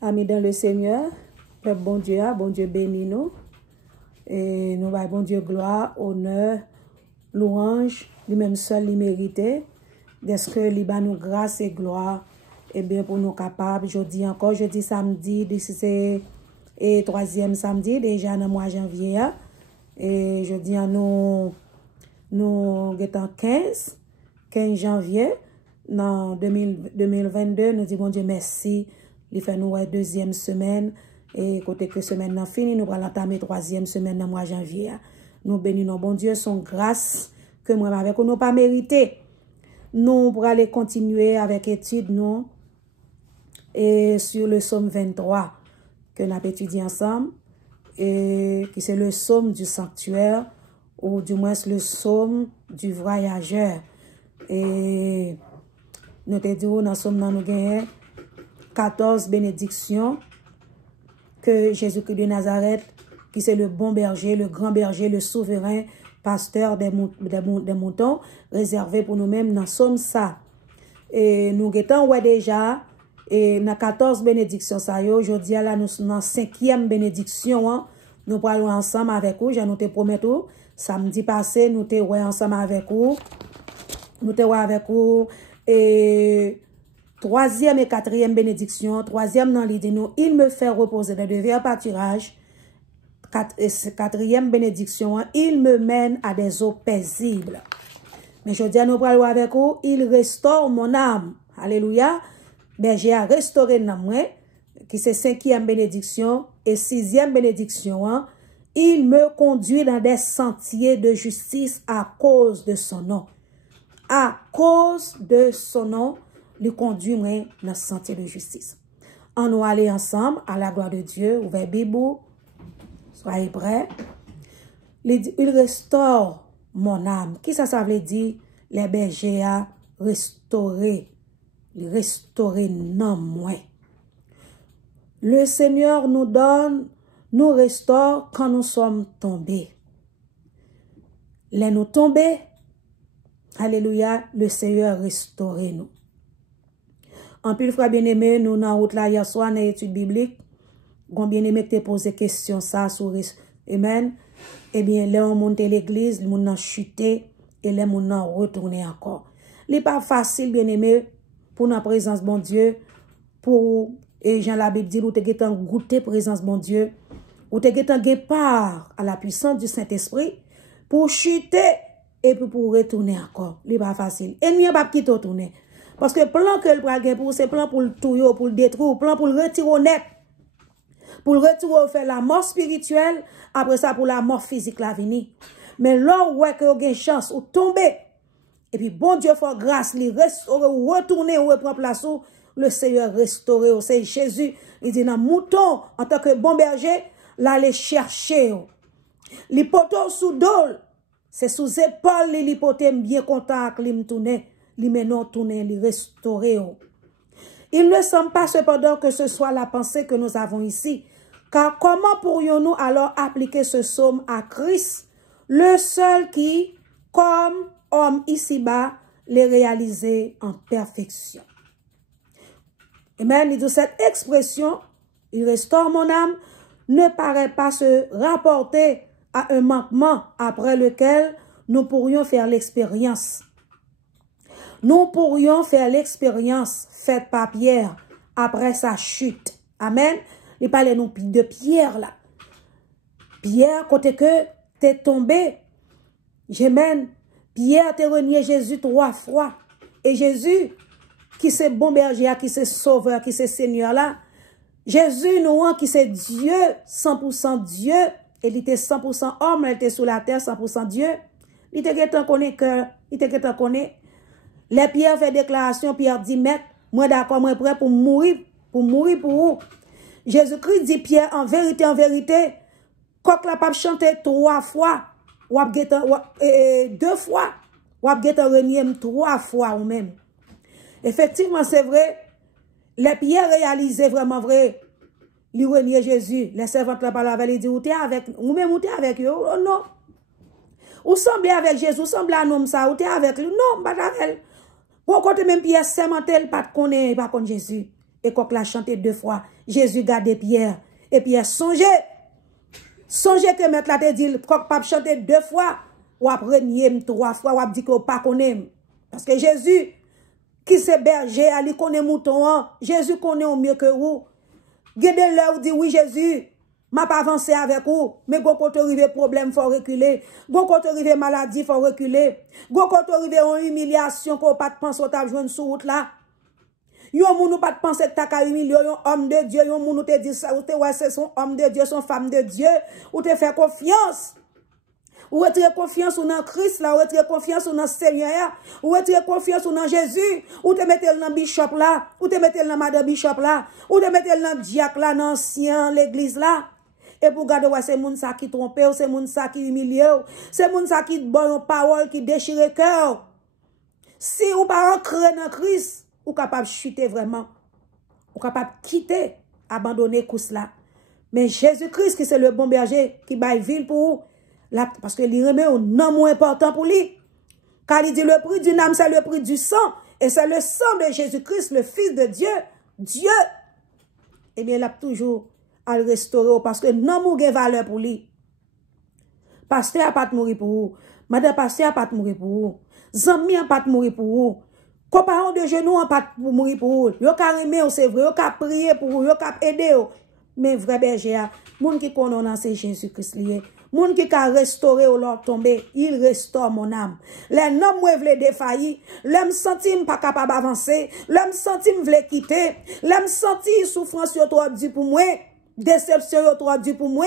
Amis dans le Seigneur, le bon Dieu béni nous. Et nous va bon Dieu gloire, honneur, louange, lui-même seul lui mérité. D'est-ce que lui ba nous grâce et gloire, et bien pour nous capables, jeudi encore, jeudi samedi, d'ici c'est et troisième samedi, déjà dans le mois de janvier. Et jeudi nous sommes 15 janvier, dans 2022, nous disons bon Dieu merci, il fait nous deuxième semaine, et côté que semaine n'a fini, nous allons entamer troisième semaine dans le mois de janvier. Nous bénissons bon Dieu, son grâce, que moi avec nous pas mérité. Nous pour aller continuer avec étude nous et sur le psaume 23 que nous avons étudié ensemble et qui c'est le psaume du sanctuaire ou du moins le psaume du voyageur. Et nous te dit dans psaume nous avons 14 bénédictions que Jésus-Christ de Nazareth, qui c'est le bon berger, le grand berger, le souverain pasteur des moutons, réservé pour nous-mêmes dans somme ça. Et nous étant déjà, et dans 14 bénédictions ça yo, aujourd'hui là nous dans 5e bénédiction, hein, nous parlons ensemble avec vous, je nous te promets tout, samedi passé nous te ensemble avec vous, et 3e et 4e bénédiction, 3e dans l'idée nous, il me fait reposer dans de verts pâturages. 4e bénédiction, il me mène à des eaux paisibles. Mais je dis à nous parlons avec vous, il restaure mon âme. Alléluia. Berger a restauré l'âme, qui c'est 5e bénédiction et 6e bénédiction. Il me conduit dans des sentiers de justice à cause de son nom. À cause de son nom, il conduit moi dans sentier de justice. On nous aller ensemble à la gloire de Dieu, ouvert Bible. Soyez prêts. Il restaure mon âme. Qui ça veut dire? Les bergers a restauré. Il restaure non moins. Le Seigneur nous donne, nous restaure quand nous sommes tombés. Les nous tombés, alléluia, le Seigneur restaure nous. En plus, frère bien-aimé, nous dans route là hier soir dans l'étude biblique, gon bien-aimé te pose question ça sur amen. Eh bien, là on monte l'église, les moun nan chuté et les moun nan retourné encore. Il pas facile bien-aimé pour la présence bon Dieu pour et Jean la Bible dit ou te getan goûter présence bon Dieu ou te getan gen part à la puissance du Saint-Esprit pour chuter et puis pour retourner encore. Il pas facile. Et nous pas quitter retourner parce que plan que le pral pour c'est plan pour le touyo, pour le détruire, plan pour le retirer net. Pour le retour faire la mort spirituelle, après ça pour la mort physique la vini. Mais là où est que vous avez chance ou tomber et puis bon Dieu fait grâce, li restaurer ou retourner ou reprendre place où le Seigneur restaurer, c'est Jésus, il dit dans mouton en tant que bon berger, l'aller chercher. Li poto sous dol, c'est sous épaule li pote bien content avec li m'tourner, li menon tourner, li restaurer. Il ne semble pas cependant que ce soit la pensée que nous avons ici. Car comment pourrions-nous alors appliquer ce psaume à Christ, le seul qui, comme homme ici-bas, les réalisait en perfection? Amen. Il dit cette expression, il restaure mon âme, ne paraît pas se rapporter à un manquement après lequel nous pourrions faire l'expérience. Nous pourrions faire l'expérience faite par Pierre après sa chute. Amen. Il parlait nous de Pierre là. Pierre, côté que t'es tombé, j'aime. Pierre t'a renié Jésus 3 fois. Et Jésus, qui c'est bon berger, qui c'est sauveur, qui c'est Seigneur là. Jésus, nous, qui c'est Dieu, 100% Dieu. Et il était 100% homme, il était sur la terre, 100% Dieu. Il était qu'à connaître cœur, il était qu'à connaître. Les Pierre fait déclaration, Pierre dit, maître, moi d'accord, moi prêt pour mourir pour vous. Jésus-Christ dit, Pierre, en vérité, quand la pape chanté 3 fois, ou 2 fois, ou renié 3 fois ou même. Effectivement, c'est vrai, les Pierre réalisé vraiment vrai, il renié Jésus, les servantes la parole, il dit, ou t'es avec, ou même ou t'es avec eux, oh non. Ou semblez avec Jésus, ou semblez à un homme ça, ou t'es avec lui, non, pas avec. Gon côté même Pierre sermentel pas connaît pas contre Jésus. Et quand l'a chanté 2 fois, Jésus gardait Pierre. Et Pierre songez que mettre la te dit quand pas chanter 2 fois ou après nier 3 fois ou a dit que pas connaît. Parce que Jésus qui se berger, il connaît mouton, Jésus connaît au mieux que vous. Gardez là ou dit oui Jésus, m'a pas avancé avec vous, mais quand on arrive problème faut reculer. Quand on arrive maladie faut reculer. Quand on arrive en humiliation qu'on pas penser t'a joindre sur route là. Yon moun ou pas penser que t'as qu'à humilier yon homme de Dieu, yon moun ou te dit ça, ou te ouais c'est son homme de Dieu, son femme de Dieu, ou te fait confiance. Ou retire confiance ou dans Christ là, ou retire confiance ou dans Seigneur, ou retire confiance ou dans Jésus, ou te mette dans bishop là, ou te mette dans madame bishop là, ou te mette dans diacre là, dans ancien l'église là. Et pour garder ouais c'est moun ça qui trompe, c'est moun ça qui humilie, c'est moun ça qui bon parole qui déchire cœur. Si ou pas ancré dans Christ, ou capable de chuter vraiment, ou capable de quitter, abandonner course là. Mais Jésus-Christ qui c'est le bon berger qui baille ville pour vous. Là, parce que il remet un nom moins important pour lui. Car il dit le prix d'une âme, c'est le prix du sang. Et c'est le sang de Jésus-Christ, le Fils de Dieu. Dieu. Eh bien, il a toujours à le restaurer parce que non a valeur pour lui. Pasteur n'a pas de mourir pour vous. Madame pasteur n'a pas de mourir pour vous. Zami n'a pas de mourir pour vous. Compagnons de genoux n'a pas de mourir pour vous. Yo ka remet, c'est vrai. Yo ka prier pour vous. Yo ka aider. Mais vrai berger, moun qui connaît c'est Jésus-Christ lié. Moun qui ka restaurer ou leur tomber, il restaure mon âme. Les noms moi vle défaillir, l'homme senti pas capable d'avancer, l'homme senti vle quitter, l'homme senti souffrance yo trop du pour moi, déception yo trop du pour moi.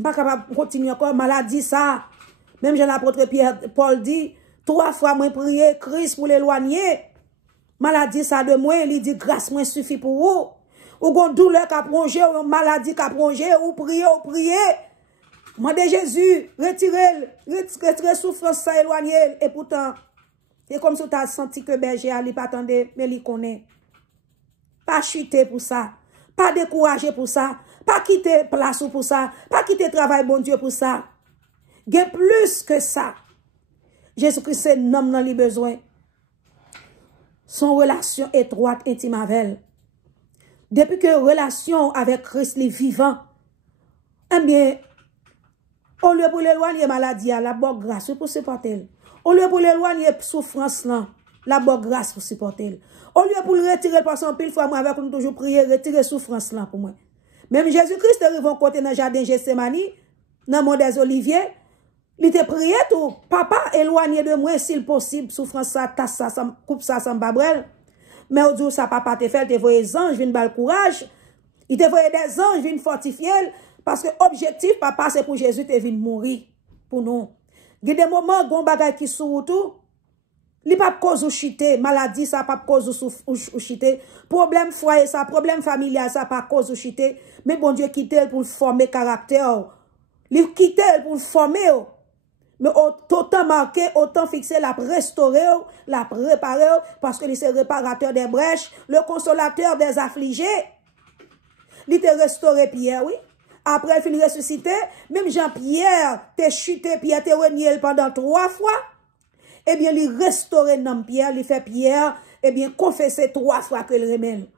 Pas capable continuer encore maladie ça. Même Jean l'apôtre Pierre Paul dit 3 fois moi prier Christ pour l'éloigner. Maladie ça de moi, il dit grâce moi suffit pour vous. Ou gon douleur qu'a plongé, ou maladie qu'a plongé, ou prier. Mandez Jésus, retirez souffrance, ça éloigner. Et pourtant, c'est comme si tu as senti que berger ali pas attendre, mais il connaît. Pas chuter pour ça, pas décourager pour ça, pas quitter place pour ça, pas quitter travail bon Dieu pour ça. Il y a plus que ça. Jésus-Christ c'est homme dans les besoins. Son relation étroite, intime avec elle. Depuis que relation avec Christ est vivant, eh bien, au lieu pour l'éloigner maladie, la bonne grâce pour supporter. Au lieu pour l'éloigner souffrance, la bonne grâce pour supporter. Au lieu pour le retirer par son pile fois, moi avec nous toujours prier, retirer souffrance là pour moi. Même Jésus-Christ arrive en côté dans le jardin Gethsemane, dans le monde des Oliviers, il te prié tout, papa, éloignez de moi s'il possible, souffrance ça, tasse ça, coupe ça, sans babrel. Mais au jour ça papa te fait, te voyait des anges, viennent bal courage. Il te voyait des anges, viennent fortifier. Parce que objectif, papa, c'est pour Jésus te vient mourir. Pour nous. Il y a des moments, gon bagay qui sou tout. Li pas cause ou chiter, maladie, ça pas cause ou chiter. Problème foyer, ça, problème familial, ça pas cause ou chiter. Mais bon Dieu quitte pour former caractère. Il quitte pour former. Mais autant marqué, autant fixé, la restaurer, la préparer, parce que c'est le réparateur des brèches, le consolateur des affligés. Il te restauré Pierre, oui. Après, il ressuscité, même Jean-Pierre, te chuté, Pierre te renié pendant 3 fois. Eh bien, il restauré dans Pierre, il fait Pierre, eh bien, confesser 3 fois que le remède.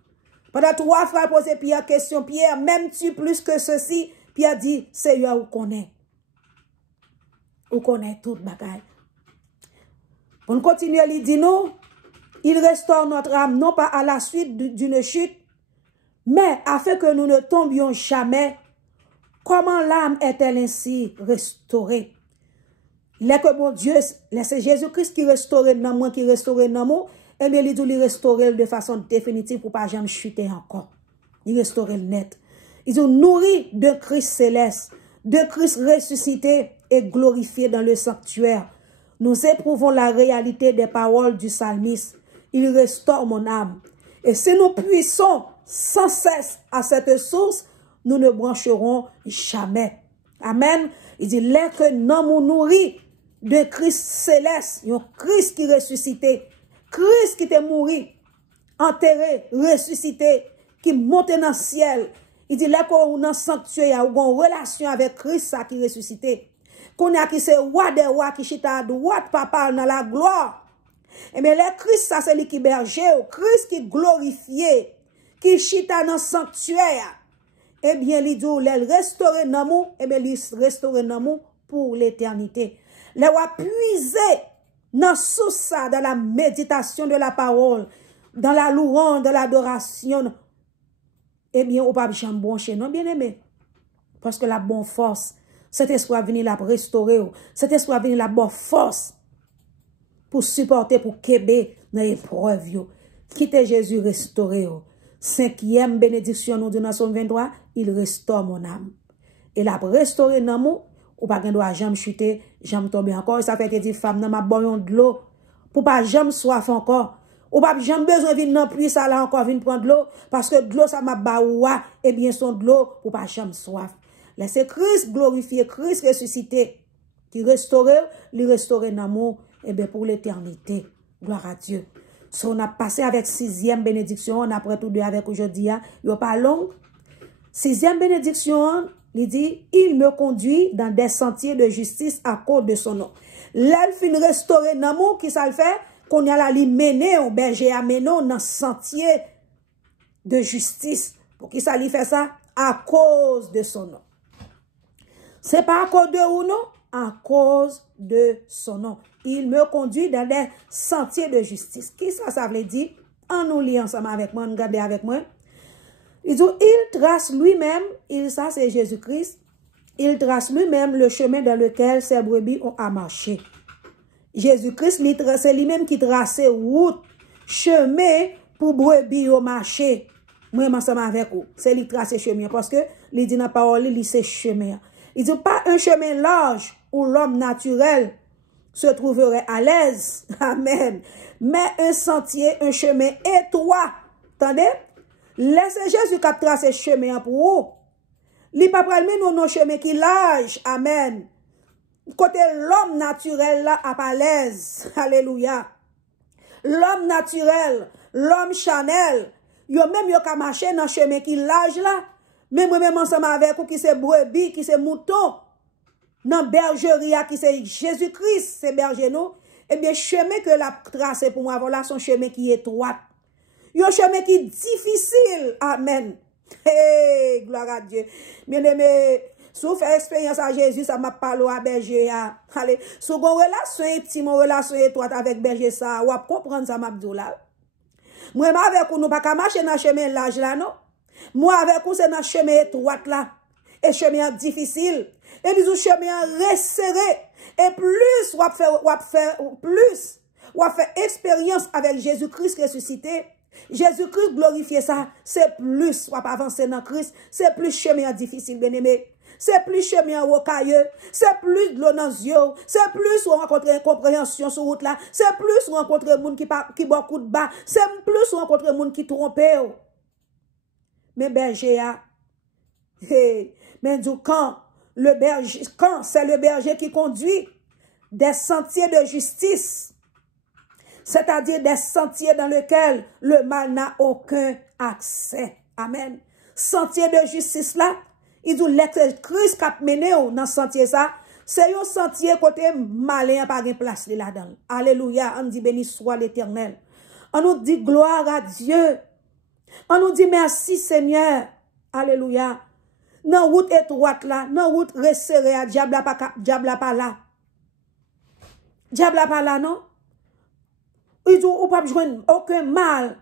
Pendant 3 fois, il pose Pierre question, Pierre, m'aimes-tu plus que ceci? Pierre dit, Seigneur, vous connaissez. Vous connaissez toute bagaille. On continue, il dit nous, il restaure notre âme, non pas à la suite d'une chute, mais afin que nous ne tombions jamais. Comment l'âme est-elle ainsi restaurée? Il est que mon Dieu, c'est Jésus-Christ qui restaure dans moi, qui restaure dans moi, et bien il dit restaure de façon définitive pour pas jamais chuter encore. Il restaure le net. Ils ont nourri de Christ céleste, de Christ ressuscité et glorifié dans le sanctuaire. Nous éprouvons la réalité des paroles du psalmiste. Il restaure mon âme. Et si nous puissons sans cesse à cette source, nous ne brancherons jamais. Amen. Il dit, l'être non nous nourrit de Christ céleste, un Christ qui ressuscité, Christ qui était mort, enterré, ressuscité, qui monte dans le ciel. Il dit, là qu'on a un sanctuaire, ou une relation avec Christ ça qui ressuscité. qu'on a qui c'est roi des rois qui chita à droite papa dans la gloire. Et bien le Christ ça c'est lui qui berger, Christ qui glorifié, qui chita dans sanctuaire. Eh bien il dit le restaurer dans nous, eh bien il restaurer dans nous pour l'éternité. Les va puiser dans sous ça, dans la méditation de la parole, dans la louange, dans l'adoration. Eh bien, on pas jamais bon chez nous, bien aimé. Parce que la bonne force, cet esprit va venir la restaurer. Cet esprit va venir la bonne force pour supporter, pour québer dans l'épreuve. Quittez Jésus restaurer. 5e bénédiction, nous dit dans Somme 23, il restaure mon âme. Et la restaurer dans moi, ou pas qu'un doit jamais chuter, jamais tomber encore. Ça fait que des femmes dans ma boyon de l'eau, pour pas jamais soif encore. Ou pas jamais besoin de venir non plus, ça là encore, venir prendre de l'eau, parce que de l'eau, ça m'a baoua, et bien son de l'eau, pour pas jamais soif. Laissez Christ glorifié, Christ ressuscité, qui restaure, lui restaurer dans moi, et bien pour l'éternité. Gloire à Dieu. So, on a passé avec 6e bénédiction, on a après tout deux avec aujourd'hui, il n'y a pas long. 6e bénédiction, il dit, il me conduit dans des sentiers de justice à cause de son nom. L'elfe restauré dans moi, qui ça le fait? Qu'on y a la li mené, au berger à mené dans sentier de justice. Pour qui ça lui fait ça? À cause de son nom. C'est pas à cause de ou non? À cause de son nom. Il me conduit dans des sentiers de justice. Qui ça veut dire? En nous liant ensemble avec moi, regardez avec moi. Il dit, il trace lui-même, ça c'est Jésus-Christ, il trace lui-même le chemin dans lequel ses brebis ont à marcher. Jésus-Christ, c'est lui-même qui trace route, chemin pour brebis au marché. Moi, ensemble avec vous, c'est lui qui trace chemin, parce que, il dit dans la parole, il dit c'est chemin. Il dit pas un chemin large où l'homme naturel se trouverait à l'aise. Amen. Mais un sentier, un chemin étroit. Attendez? Laissez Jésus qui a tracé chemin pour vous. Il n'est pas prêt nous nos chemin qui large. Amen. Côté l'homme naturel là à pas l'aise. Alléluia. L'homme naturel, l'homme chanel, yo même yo ka marcher dans chemin qui large là. Même ensemble avec vous qui c'est brebis, qui c'est mouton. Dans bergerie qui c'est Jésus-Christ, c'est berger nous. Eh bien chemin que la tracé pour moi voilà son chemin qui est étroit. Un chemin qui est difficile. Amen. Hey, gloire à Dieu. Bien aimé, si vous faites expérience à Jésus, ça m'a parlé à berger. Allez, si vous avez une relation intime, une relation étroite avec berger, ça, vous comprendre ça, m'a dit là. Moi, avec vous, nous pas marcher dans le chemin large là, non? Moi, avec vous, c'est dans le chemin étroit là. Et chemin difficile. Et les chemin resserré. Et plus, vous faire expérience avec Jésus-Christ ressuscité. Jésus-Christ glorifié ça, c'est plus, on va avancer dans Christ, c'est plus chemin difficile, bien aimé. C'est plus chemin rocailleux, c'est plus de l'eau dans les yeux, c'est plus on rencontre incompréhension sur route là, c'est plus on rencontre des gens qui boit coup de bas, c'est plus on rencontre des gens qui trompent. Mais berger mais du quand c'est le berger qui conduit des sentiers de justice. C'est-à-dire des sentiers dans lesquels le mal n'a aucun accès. Amen. Sentier de justice là, il dit que Christ qui a mené dans ce sentier ça, c'est un sentier côté malin pas de place là-dedans. Alléluia, on dit béni soit l'Éternel. On nous dit gloire à Dieu. On nous dit merci Seigneur. Alléluia. Dans route étroite là, dans route resserrée, diable pas là. Diable pas là non. Il dit, ou pas joindre aucun mal,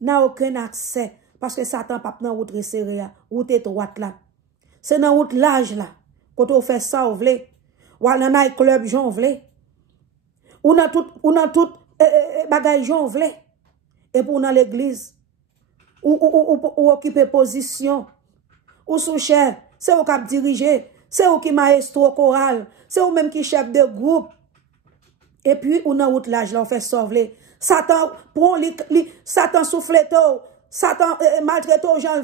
n'a aucun accès. Parce que Satan pas dans route resserrée, route étroite là. C'est dans route large là. Quand on fait ça, on veut. Ou dans un club, j'en veux. Ou dans tout bagage, j'en veux. Et pour dans l'église. Ou occuper position. Ou sous chef. C'est vous qui diriger. C'est vous qui maestro choral. C'est vous même qui chef de groupe. Et puis, on a route large, là, on fait sauver. Satan, Satan souffle tout, Satan maltraite aux gens,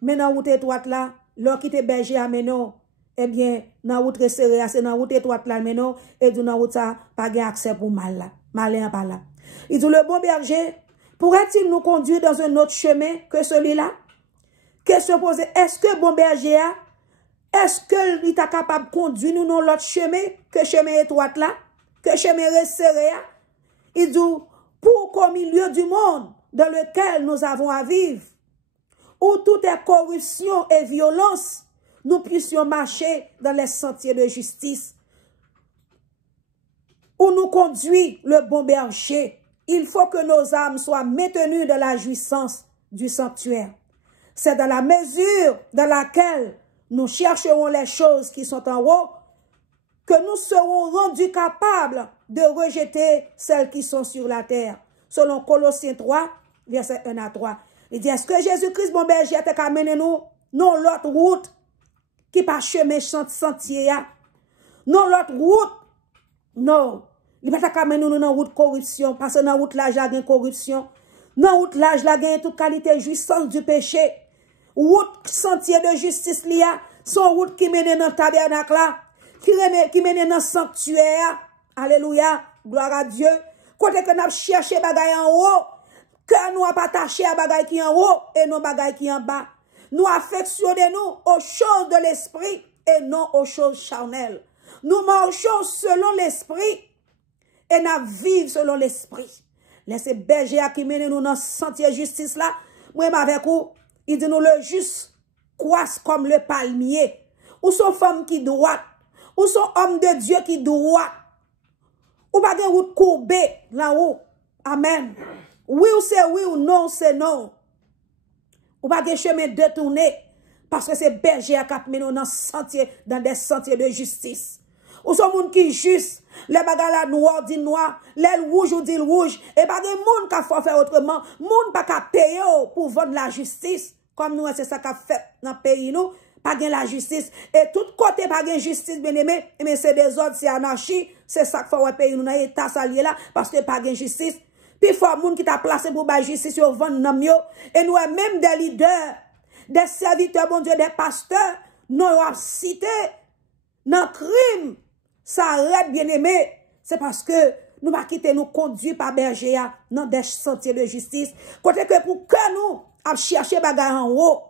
mais dans route étroite là, l'on qui te berger à menon, eh bien, dans route resserrée, c'est dans route étroite là, menon, et dans route ça, pas de accès pour mal là, malin pas là. Il dit, le bon berger, pourrait-il nous conduire dans un autre chemin que celui-là? Question posée, est-ce que bon berger Est-ce que il est capable de conduire nous dans l'autre chemin, que chemin étroite là, que chemin resserré là? Il dit, pour qu'au milieu du monde dans lequel nous avons à vivre, où tout est corruption et violence, nous puissions marcher dans les sentiers de justice, où nous conduit le bon berger. Il faut que nos âmes soient maintenues dans la jouissance du sanctuaire. C'est dans la mesure dans laquelle nous chercherons les choses qui sont en haut que nous serons rendus capables de rejeter celles qui sont sur la terre. Selon Colossiens 3, verset 1 à 3. Il dit, est-ce que Jésus-Christ, mon berger, a amené nous non l'autre route qui par chemin sentier, non l'autre route, non. Il va pas amener nous dans route corruption, parce que dans route là, il y a corruption. Dans route là, il y a toute qualité jouissance du péché. Route sentier de justice, son route qui mène dans le tabernacle là, qui mène dans le sanctuaire. Alléluia, gloire à Dieu. Côté que nous avons cherché bagay en haut, que nous avons attaché à bagay qui en haut et non bagay qui en bas. Nous affectionnons aux choses de l'esprit et non aux choses charnelles. Nous marchons selon l'esprit et nous vivons selon l'esprit. Laissez berger qui mène nous dans le sentier de justice là. Moi, avec vous, il dit nous le juste croissent comme le palmier. Ou sont femmes qui droite. Ou sont hommes de Dieu qui droit. Ou pas de route courbée là-haut. Amen. Oui ou c'est oui ou non c'est non. Ou pas de chemin détourné. Parce que c'est berger qui mène nous dans des sentiers de justice. Ou sont gens qui juste. Les bagages noir dit noir, les rouge ou dit rouge. Et pas de monde qui faut faire autrement. Monde pas qu'à payer pour vendre la justice. Comme nous, c'est ça qu'a fait dans le pays, nous. Pas de la justice. Et tout côté, pas de justice, bien aimé. Mais c'est des ordres, c'est anarchie. C'est ça qu'il faut payer nous dans l'état salier là. Parce que pas de justice. Puis il faut un monde qui t'a placé pour la justice, yo vendre nan yo. Et nous, même des leaders, des serviteurs, bon Dieu, des pasteurs, nous avons cité dans le crime. Ça arrête, bien aimé. C'est parce que nous va quitter nous conduire par berger dans des sentiers de justice. Côté que pour que nous à chercher bagarre en haut,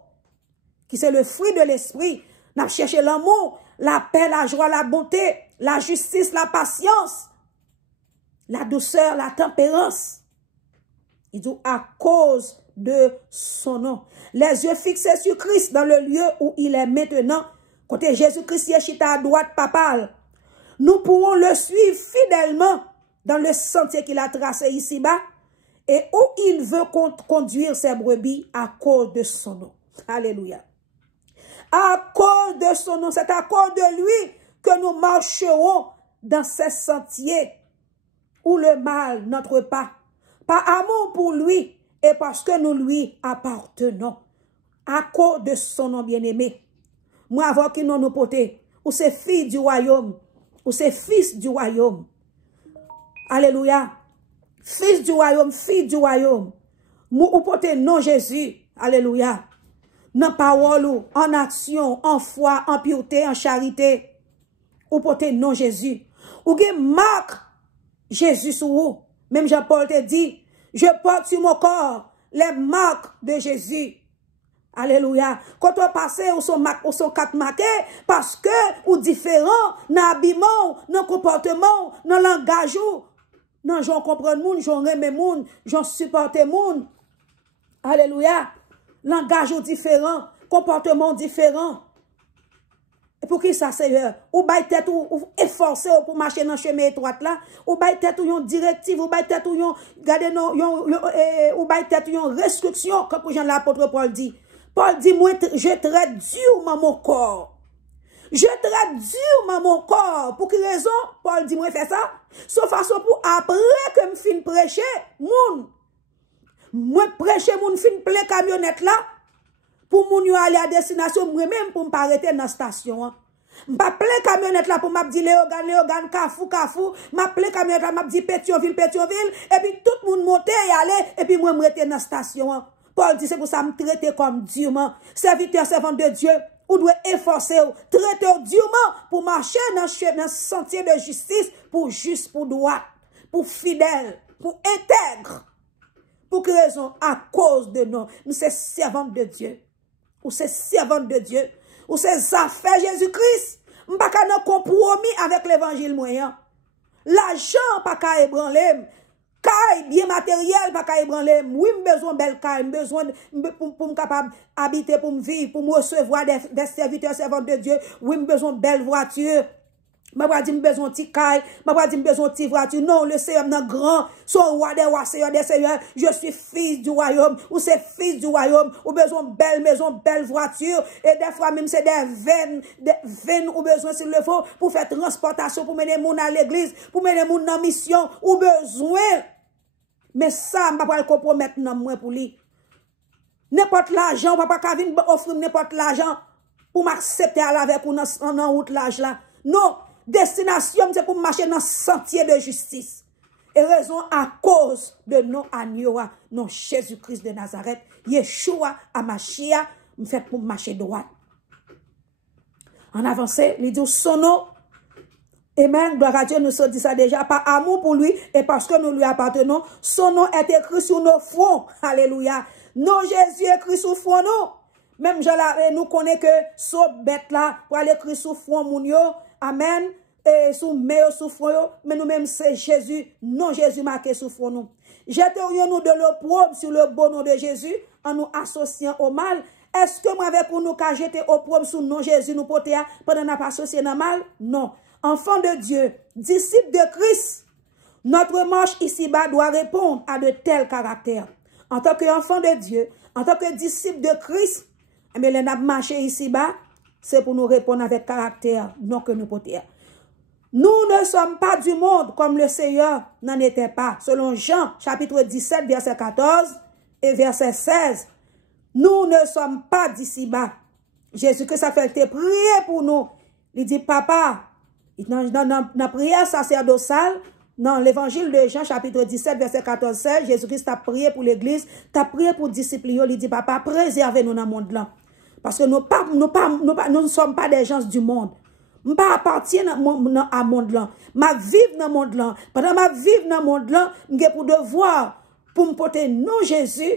qui c'est le fruit de l'esprit, nous chercher l'amour, la paix, la joie, la bonté, la justice, la patience, la douceur, la tempérance. Il dit à cause de son nom. Les yeux fixés sur Christ dans le lieu où il est maintenant. Côté Jésus-Christ, il est à droite, papal. Nous pourrons le suivre fidèlement dans le sentier qu'il a tracé ici-bas et où il veut conduire ses brebis à cause de son nom. Alléluia. À cause de son nom, c'est à cause de lui que nous marcherons dans ces sentiers où le mal n'entre pas. Par amour pour lui et parce que nous lui appartenons. À cause de son nom bien-aimé. Moi, avant qu'il nous porte, ou c'est fille du royaume, ou c'est fils du royaume. Alléluia. Fils du royaume, fille du royaume. Ou porte non Jésus. Alléluia. Dans parole, en action, en foi, en pureté, en charité. Ou porte non Jésus. Ou gen marque Jésus sur vous. Même Jean-Paul te dit, je porte sur mon corps les marques de Jésus. Alléluia. Quand on passe, ou sont quatre marqués, parce que, ou différents, dans l'habillement, dans le comportement, dans le langage, dans j'en comprends moun, j'en aime moun, j'en supporte moun. Alléluia. Langage différent, comportement différent. Et pour qui ça, Seigneur? Ou baille tête ou efforcer pour marcher dans le chemin étroit là, ou baille tête ou yon directive, ou baille tête ou yon, gardez non, ou baille tête ou yon restriction, comme Jean l'apôtre Paul dit. Paul dit, moi, je traite durement mon corps. Je traite durement mon corps. Pour quelle raison? Paul dit, moi, fais ça. Sauf façon pour après que me fin prêcher, moun. Moi, prêcher moun fin plein camionnette là. Pour moun yo aller à destination, moi même pour me arrêter dans la station. M'pa plein camionnette là pour m'a dit Léogane, Kafou. M'a plein camionnette là, m'a dit Pétionville. Et puis tout le monde monte et aller. Et puis moi, m'arrêter dans la station. Paul dit, c'est pour ça me traiter comme durement. Serviteur, servant de Dieu, ou doit efforcer, traiter durement pour marcher dans le sentier de justice, pour juste, pour droit, pour fidèle, pour intègre. Pour quelle raison? À cause de nous. Nous sommes servants de Dieu. Ou c'est servant de Dieu. ou c'est affaire Jésus-Christ. M'pas ka nan compromis avec l'évangile moyen. L'argent pas ka ébranler. Caille bien matériel pas ka ébranler. Oui, besoin belle caille, besoin pour me capable habiter, pour me vivre, pour me recevoir des serviteurs servantes de Dieu. Oui, besoin belle voiture. Ma pas dit besoin de caille, ma pas dit besoin de voiture. Non, le Seigneur est grand, son roi des rois, Seigneur des seigneurs. Je suis fils du royaume, ou c'est fils du royaume, ou besoin de belle maison, belle voiture. Et des fois même c'est des veines ou besoin s'il le faut pour faire transportation, pour mener moun à l'église, pour mener moun en mission, ou besoin. Mais ça, je ne vais pas le compromettre dans moi pour lui. N'importe l'argent, papa ka vin offrir n'importe l'argent pour m'accepter à la avec ou dans route l'âge là. Non, destination c'est pour marcher dans sentier de justice. Et raison à cause de non agneau, non Jésus-Christ de Nazareth, Yeshua Amashia, me fait pour marcher droit. En avancé, il dit son nom. Amen, gloire à Dieu, nous sommes dit ça déjà, par amour pour lui et parce que nous lui appartenons, son nom est écrit sur nos fronts. Alléluia. Non, Jésus est écrit sur front nous. Même nous connaissons que ce bête là, pour aller écrit sur front mounio. Amen. Et sous meilleur sous front, mais nous-mêmes c'est Jésus. Non, Jésus marqué sur front nous. Jeterions-nous de l'opprobre sur le bon nom de Jésus en nous associant au mal. Est-ce que moi avec nous qu'à jeter opprobre sur nom Jésus nous poter pendant n'a pas associé dans mal? Non. Enfant de Dieu, disciple de Christ, notre marche ici-bas doit répondre à de tels caractères. En tant qu'enfant de Dieu, en tant que disciple de Christ, mais les n'a marché ici-bas, c'est pour nous répondre avec caractère, non que nous poter. Nous ne sommes pas du monde comme le Seigneur n'en était pas. Selon Jean, chapitre 17, verset 14 et verset 16. Nous ne sommes pas d'ici-bas. Jésus-Christ a fait prier pour nous. Il dit, papa, dans la prière sacerdotale, dans l'évangile de Jean, chapitre 17, verset 14-16, Jésus-Christ a prié pour l'église, a prié pour disciples, il dit, papa, préservez-nous dans le monde là. Parce que nous ne sommes pas des gens du monde. Nous ne appartiennent pas à ce monde là. Je vis dans le monde là. Pendant que je vis dans le monde là, je pour devoir pour me porter non Jésus.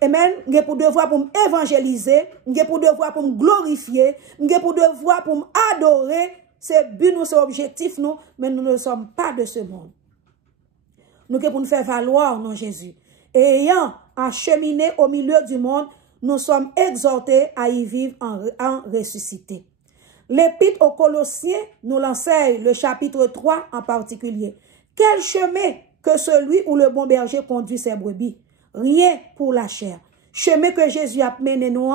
Amen. Je pour devoir pour m'évangéliser. Je pour devoir pour me glorifier. Je pour devoir pour m'adorer. C'est but nous, c'est objectif nous, mais nous ne sommes pas de ce monde. Nous pour nous faire valoir non Jésus. Et ayant acheminé au milieu du monde, nous sommes exhortés à y vivre en ressuscité. L'épître aux Colossiens nous l'enseigne, le chapitre 3 en particulier. Quel chemin que celui où le bon berger conduit ses brebis? Rien pour la chair. Chemin que Jésus a mené nous,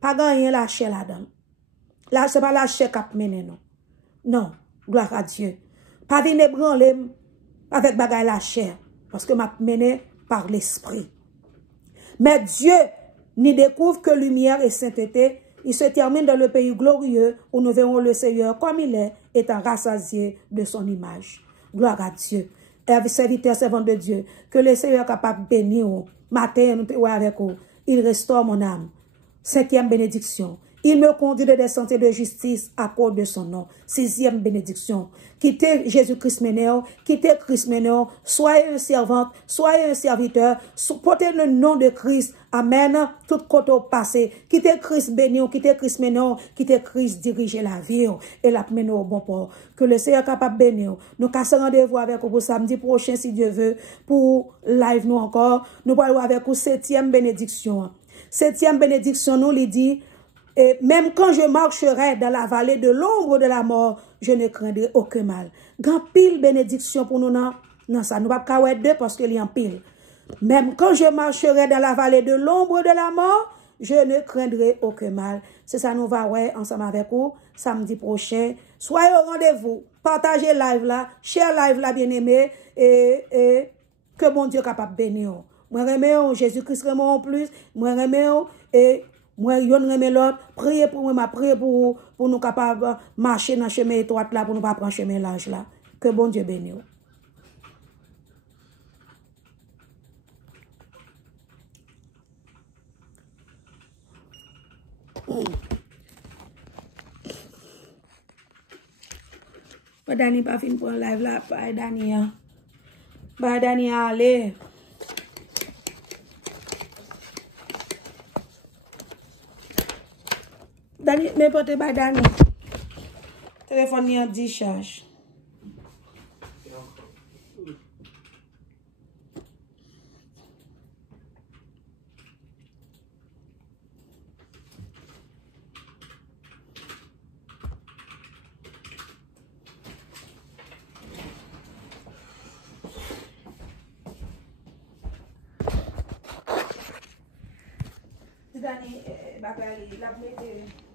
pas rien la chair là-dedans. Là, c'est pas la chair qui a mené nous. Non, gloire à Dieu. Pas venir branler avec bagay la chair, parce que m'a mené par l'esprit. Mais Dieu n'y découvre que lumière et sainteté. Il se termine dans le pays glorieux où nous verrons le Seigneur comme il est, étant rassasié de son image. Gloire à Dieu. Et serviteur, servant de Dieu, que le Seigneur est capable de bénir, matin, nous avec vous. Il restaure mon âme. 5e bénédiction. Il me conduit de des sentiers de justice à cause de son nom. 6e bénédiction. Quittez Jésus-Christ Ménéo, quittez Christ Ménéo, soyez une servante, soyez un serviteur, portez le nom de Christ. Amen. Tout côté au passé. Quittez Christ béni, quittez Christ Ménéo, quittez Christ diriger la vie et la mener au bon port. Que le Seigneur est capable de bénir. Nous cassons rendez-vous avec vous pour samedi prochain si Dieu veut, pour live nous encore. Nous parlons avec vous 7e bénédiction. 7e bénédiction, nous lui dit, et même quand je marcherai dans la vallée de l'ombre de la mort, je ne craindrai aucun mal. Grand pile bénédiction pour nous, non, ça. Nous ne pouvons pas deux parce qu'il y a en pile. Même quand je marcherai dans la vallée de l'ombre de la mort, je ne craindrai aucun mal. C'est ça, nous va ouais, ensemble avec vous, samedi prochain. Soyez au rendez-vous. Partagez live là, share live là, bien aimé, et que mon Dieu capable de bénir. Moi, remets, Jésus-Christ remets en plus, moi, remets, et moi, yon remets l'autre, priez pour moi, priez pour nous capables marcher dans le chemin étroit là, pour nous pas prendre le chemin large là. Que bon Dieu bénisse. Dani pas fin pour live là, bye Dani. Bye Dani, allez. Dani mais porte badani. Téléphone ni en décharge. Dani, bagay la mette